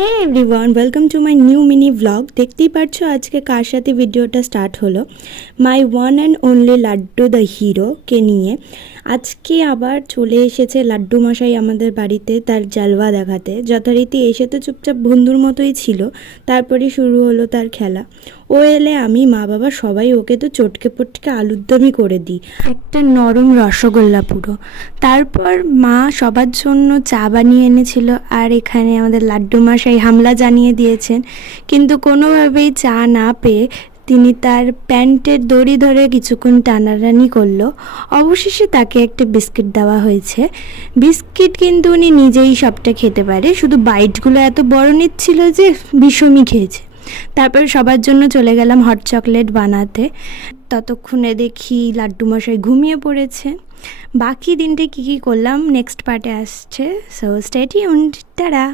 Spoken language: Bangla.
Hey everyone, welcome to my new mini blog. দেখতেই পারছো আজকে কার সাথে ভিডিওটা স্টার্ট হলো। My one and only Laddu the হিরোকে নিয়ে। আজকে আবার চলে এসেছে লাড্ডু মশাই আমাদের বাড়িতে তার জালওয়া দেখাতে। যথারীতি এসে তো চুপচাপ বন্ধুর মতোই ছিল, তারপরে শুরু হলো তার খেলা। ও এলে আমি, মা বাবা সবাই ওকে তো চটকে পটকে আলুর দমই করে দিই, একটা নরম রসগোল্লা পুরো। তারপর মা সবার জন্য চা বানিয়ে এনেছিল, আর এখানে আমাদের লাড্ডু মশাই হামলা জানিয়ে দিয়েছেন। কিন্তু কোনোভাবেই চা না পেয়ে তিনি তার প্যান্টের দড়ি ধরে কিছুক্ষণ টানাটানি করলো। অবশেষে তাকে একটা বিস্কিট দেওয়া হয়েছে। বিস্কিট কিন্তু উনি নিজেই সবটা খেতে পারে, শুধু বাইটগুলো এত বড় নিচ্ছিল যে বিষমই খেয়েছে। তারপর সবার জন্য চলে গেলাম হট চকলেট বানাতে। ততক্ষণে দেখি লাড্ডু মশাই ঘুমিয়ে পড়েছে। বাকি দিনটা কী কী করলাম নেক্সট পার্টে আসছে, সো স্টে টিউনড। টাটা।